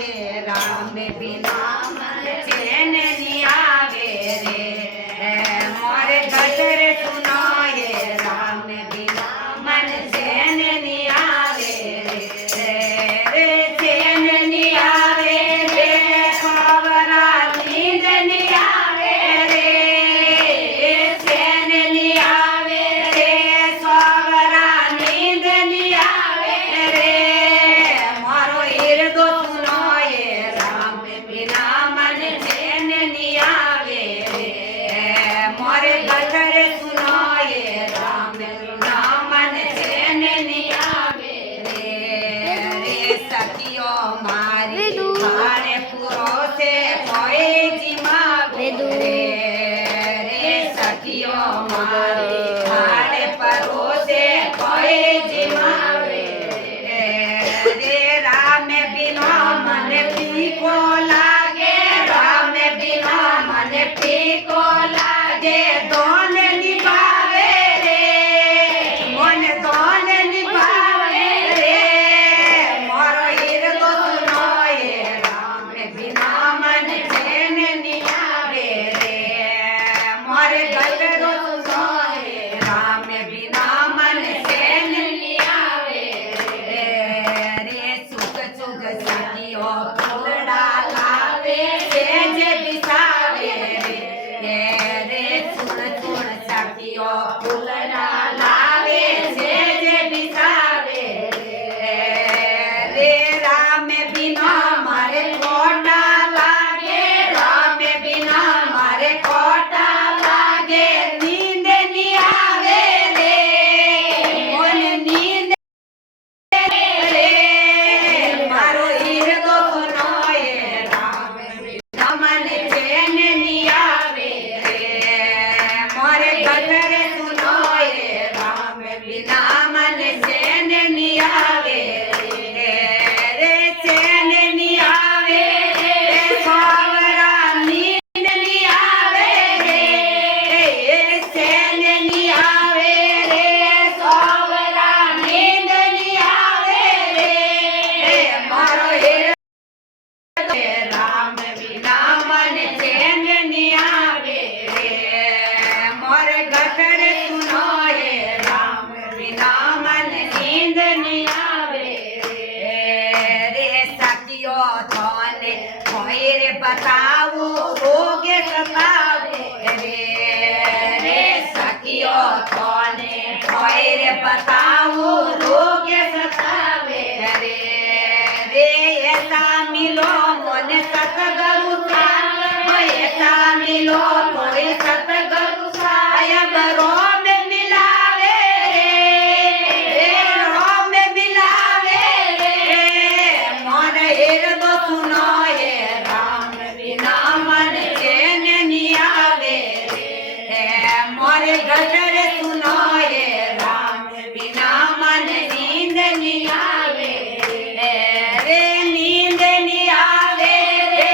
ये राम बिना मन चैन नहीं आवे रे मोरे गजर सुनो ये राम बिना मन चैन नहीं आवे रे चैन नहीं आवे रे खबरा नींद नहीं आवे रे चैन नहीं आवे रे खबरा नींद नहीं आवे रे मारो हिरदो सुनो ये राम बिना मन चैन नहीं आवे रे मोरे गजर सुनो ये राम बिना मन चैन नहीं आवे रे सखियो मारी मारे पुरो से कोई जिमावे रे सखियो मारी मारे परो से कोई जिमावे रे राम बिना मन फीको लागे राम बिना मन फीको लागे दोन निभावे रे मन दोन निभावे रे मोरो हिरदो सुनो ये राम बिना मन चैन नहीं आवे रे मोरे गजरो सुनो ये राम बिना मन चैन नहीं आवे रे सुख सुख सखियो फूलड़ा लावे सेज बिसावे रे सुन सुन सखियो फूलड़ा लावे सेज बिसावे रे राम बिना मारे कोटा लागे राम बिना मारे कोटा लागे नींद नहीं आवे रे मन नींद रे मारो हिरदो सुनो ये राम बिना मन चैन नहीं आवे रे मोरे गजर सुनो ये राम बिना मन चैन नहीं आवे रे चैन नहीं आवे रे सावरा नींद नहीं आवे रे चैन नहीं आवे रे सावरा नींद नहीं आवे रे मारो हिरदो राम बिना मन चैन नहीं आवे रे मोरे गजर सुनो ये राम बिना मन नींद नहीं आवे रे सखियो थोने कोई रे बताओ होगे सतावे रे सखियो थोने कोई रे बताओ रोगे सतावे रे ऐसा मिलो मोने सतगुरु सा ऐसा मिलो कोई सतगुरु सा रोम मिलावे रे रोम मिलावे रे मन हिरदो सुनो ये राम बिना मन चैन नहीं आवे रे मोरे गजर सुनो ये राम बिना मन नींद नहीं आवे रे नींद नहीं आवे रे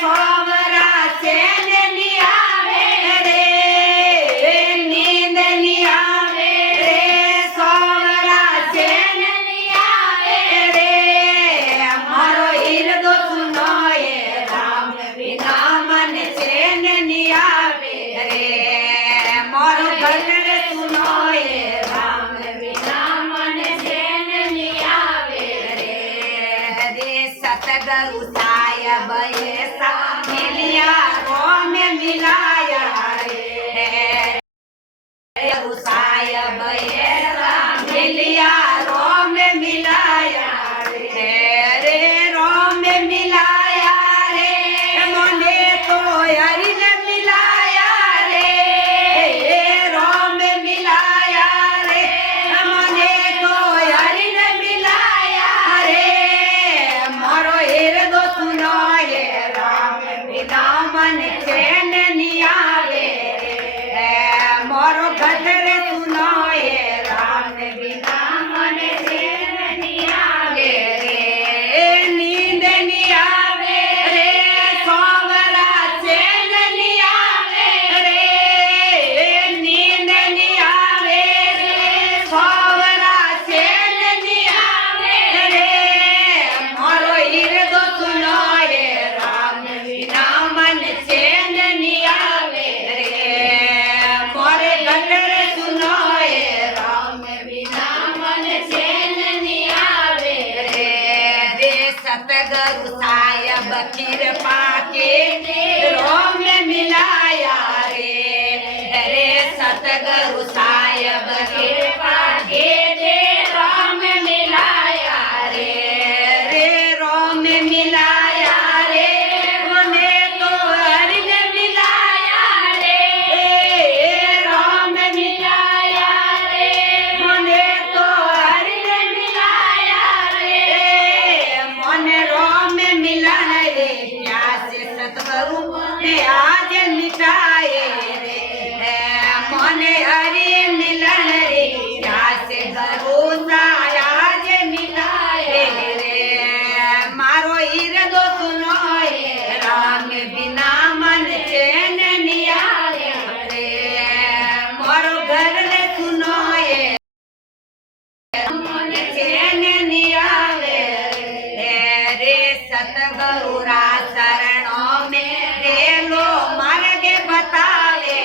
सोमरा चैन नहीं आवे रे नींद नहीं आवे रे सोमरा चैन नहीं आवे रे मारो हिरदो सुनो ये राम बिना मन चैन नहीं आवे रे मारो गजर सुनो ये राम बिना मन चैन नहीं आवे रे सतगुरु साहेब ऐसा मिलिया रोम मिलाया रे साहेब ऐसा मिलिया रोम मिलाया रे रोम मिलाया रे मोने तो हरि ने मिलाया रे रोम मिलाया रे मोने तो हरि ने मिलाया रे मारो हिरदो सुनो ये राम बिना मन चैन नहीं आवे रे मारो गजर सुनो ये सतगुरु साहिब कृपा के रोम मिलाया रे सतगुरु साहिब कृपा के रोम मिलाया रे रोम मिलाया रे मुने तो हरि ने मिलाया रे रोम मिलाया रे मुने तो हरि ने मिलाया रे मोने रोम मिलन रे प्यासे सतगुरु ने आज मिटाए रे मोने हरि मिलन रे प्यासे गुरु आज मिटाए रे मारो ईरदो सुनो राम बिना मन चैन नियारे रे मारो घर ने सुनो मन चैन नियावे रे सतगुरु रा शरणों में रे लो मार्ग बतावे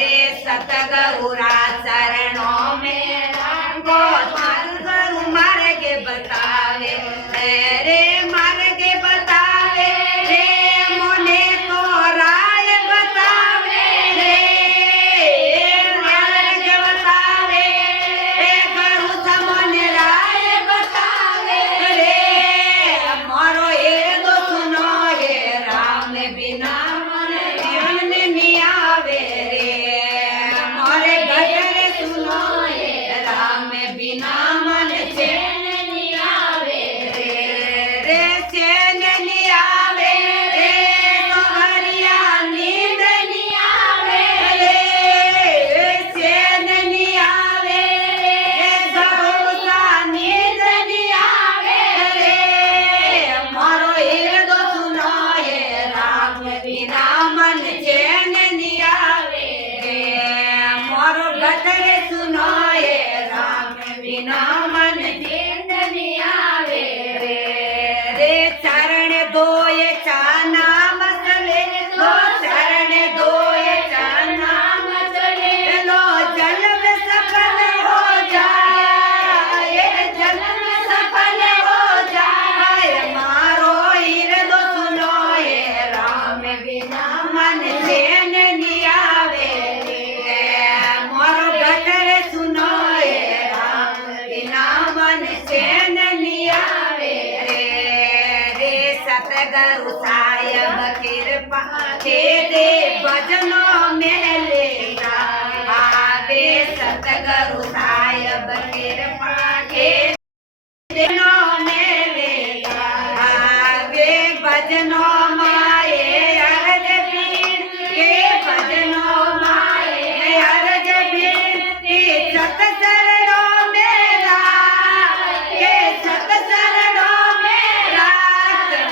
रे सतगुरु रा शरणों में गो सतगुरु मार्ग बतावे रे मार्ग बतावे रे मोने तो राय बतावे रे मार्ग बतावे रे गुरु समने राय बतावे रे मारो ये दो सुनो ये राम बिना मन ध्यान नहीं आवे रे मोरे गजर सुनो ये राम बिना मन चैन नहीं आवे रे चैन नहीं आवे रे तो हरिया नींद नहीं आवे रे चैन नहीं आवे रे भरोसा नींद नहीं आवे रे मारो ईरदो सुनो ये राम बिना मन चैन नहीं आवे रे मारो गजर सुनो ये राम बिना मन चैन नहीं आवे रे चरण दो ये चाना मसले दो चरण दो ये चाना मसले लो जल में सफल हो जाए जल में सफल हो जाए मारो ईरदो सुनो ये राम बिना मन चैन नहीं आवे मारो गटर सुनो ये राम बिना मन चैन नहीं आवे रे सतगुरु साहिब कृपा के दे भजनों में लेता आवे सतगुरु साहिब कृपा के भजनों में लेता आवे भजनों माए अरज पीर के भजनों माए अरज पीर के सत चरणों मेरा के सत चरणों मेरा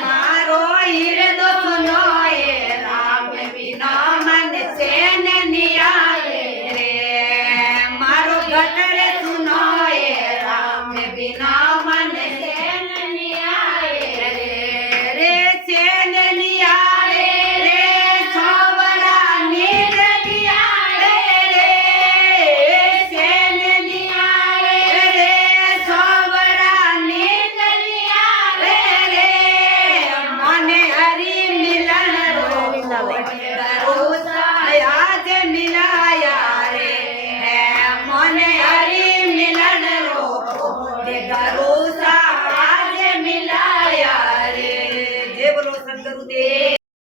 मारो ईरदो सुनो ये राम बिना मन चैन नहीं आवे रे मारो गटर सुनो ये राम बिना मन चैन नहीं आवे रे चैन नहीं आवे रे सोवरा नींद नहीं आवे रे चैन नहीं आवे रे सोवरा नींद नहीं आवे रे मने हरि मिलन रो भरोसा आज मिलाया रे मने हरि मिलन रो